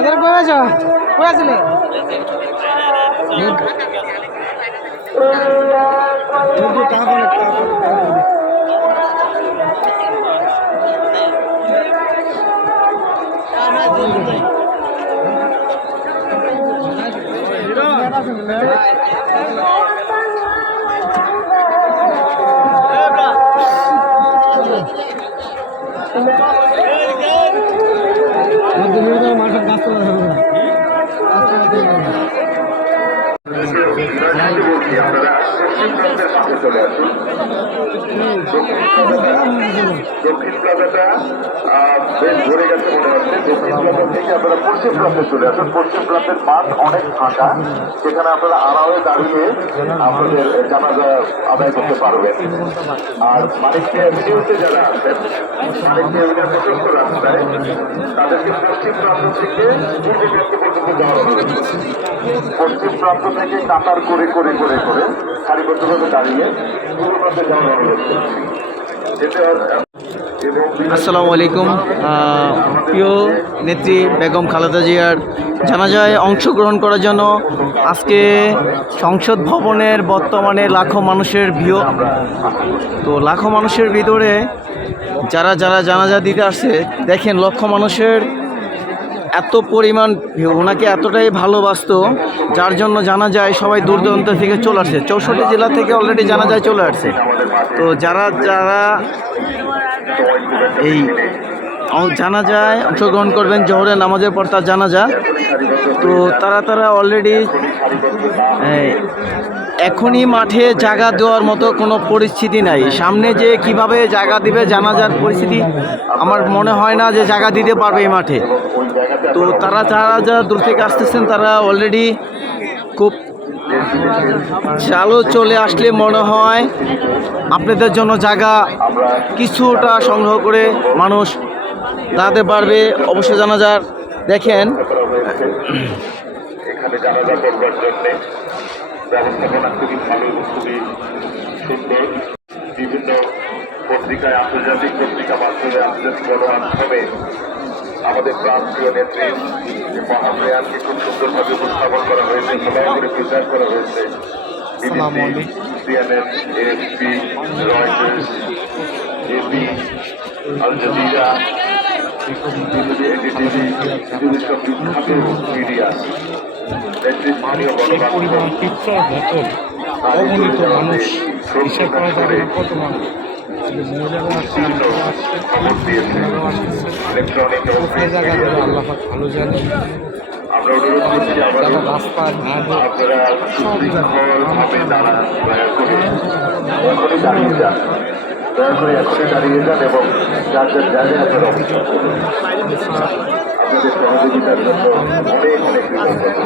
এদের কয়েছ কয়েছিলে দক্ষিণ প্লাজাটা বেশ ভরে গেছে মনে হচ্ছে। দক্ষিণ প্লাজা থেকে আপনারা পশ্চিম প্লাজে চলে আসুন। পশ্চিম প্লাজের মাঠ অনেক ফাঁকা, সেখানে আপনারা আড়ালে দাঁড়িয়ে আপনাদের জানাজা আদায় করতে পারবেন। আর মানিককে এভিনিউতে যারা আছেন, মানিককে এভিনিউ প্রশস্ত রাস্তায়, তাদেরকে পশ্চিম প্রান্ত থেকে পূর্ব প্রান্ত পর্যন্ত যাওয়ার অনুরোধ। পশ্চিম প্রান্ত থেকে কাতার করে করে করে করে সারিবদ্ধভাবে দাঁড়িয়ে পূর্ব প্রান্তে যাওয়ার অনুরোধ করছি। আসসালামু আলাইকুম। প্রিয় নেত্রী বেগম খালেদা জিয়ার জানাজায় অংশগ্রহণ করার জন্য আজকে সংসদ ভবনের বর্তমানে লাখো মানুষের ভিড়। তো লাখো মানুষের ভিতরে যারা যারা জানাজা দিতে আসছে, দেখেন লক্ষ মানুষের এত পরিমাণ ওনাকে এতটাই ভালোবাসতো, যার জন্য জানা যায় সবাই দূর দূরান্ত থেকে চলে আসছে। 64 জেলা থেকে অলরেডি জানা যায় চলে আসছে। তো যারা যারা এই জানা যায় অংশগ্রহণ করবেন, জোহরের নামাজের পর তার জানাজা, তো তারা অলরেডি এখনই মাঠে জায়গা দেওয়ার মতো কোনো পরিস্থিতি নাই। সামনে যে কিভাবে জায়গা দিবে জানাজার পরিস্থিতি আমার মনে হয় না যে জায়গা দিতে পারবে এই মাঠে। তো যারা দূর থেকে আসতেছেন তারা অলরেডি খুব চালু চলে আসলে মনে হয় আপনাদের জন্য জায়গা কিছুটা সংগ্রহ করে মানুষ দাঁড়াতে পারবে। অবশ্যই জানাজার দেখেন এখানে জানাজা করবার জন্য ব্যবস্থাপনা খুবই ভালো, খুবই সুন্দর। বিভিন্ন পত্রিকায়, আন্তর্জাতিক পত্রিকা মাধ্যমে, আন্তর্জাতিক গণমাধ্যমে আমাদের প্রান্তীয় নেত্রী মহাপ্রয়াণকে খুব সুন্দরভাবে উপস্থাপন করা হয়েছে, সবাই করে প্রচার করা হয়েছে। BBC, CNN, AFP, Reuters, AP, Al Jazeera, NDTV, এগুলি সব বিখ্যাত মিডিয়া। স্থানীয় গণমাধ্যম অগণিত মানুষ হিসাব করা যাবে কত মানুষ খবর দিয়েছে। ইলেকট্রনিক এবং ভালো জানি। আমরা অনুরোধ করছি যে আপনারা সুশৃঙ্খলভাবে দাঁড়ান, দয়া করে এখনই দাঁড়িয়ে যান, দয়া করে এখনই দাঁড়িয়ে যান এবং যার যার জায়গায় আপনারা অবস্থান করুন। আপনাদের সহযোগিতার জন্য অনেক অনেক কৃতজ্ঞতা।